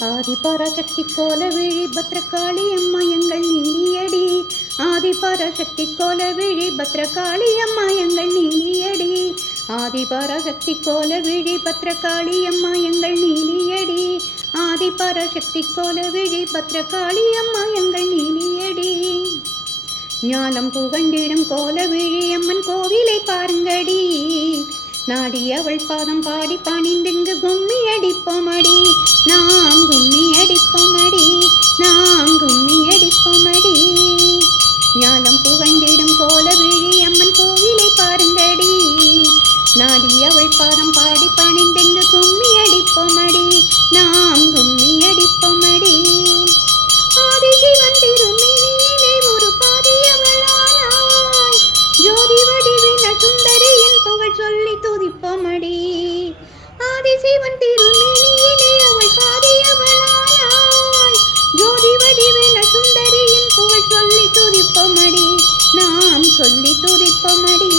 ஆதிபராசக்தி கோலவிழி பத்ரகாளி அம்மா எங்கள் நீலியடி. ஆதிபராசக்தி கோலவிழி பத்ரகாளி அம்மா எங்கள் நீலியடி. ஆதிபராசக்தி கோலவிழி பத்ரகாளி அம்மா எங்கள் நீலியடி. ஆதிபராசக்தி கோலவிழி பத்ரகாளி அம்மா எங்கள் நீலியடி. ஞானம் புகண்டிடும் கோலவிழி அம்மன் கோவிலை பாருங்கடி. நாடி அவள் பாதம் பாடி பணிந்திங்கு கும்மி அடிப்போமடி. நாம் கும்மி அடிப்போமடி, நாம் கும்மி அடிப்போமடி. ஞானம் புகண்டிடும் கோலவிழி அம்மன் கோவிலை பாருங்கடி. நாடி அவள் பாதம் பாடி பணிந்திங்கு கும்மி அடிப்போமடி. நாம் கும்மி அடிப்போமடி. ஆதிசிவன் திருமேனியிலே ஒரு பாதியவளானாய். ஜோதி வடிவின சுந்தரியின் புகழ் சொல்லி துதிப்போமடி. ஆதிசிவன் திருமேனியிலே அவள் பாதியவளானாய். ஜோதி வடிவின சுந்தரியின் புகழ் சொல்லி துதிப்போமடி. நாம் சொல்லி துதிப்போமடி.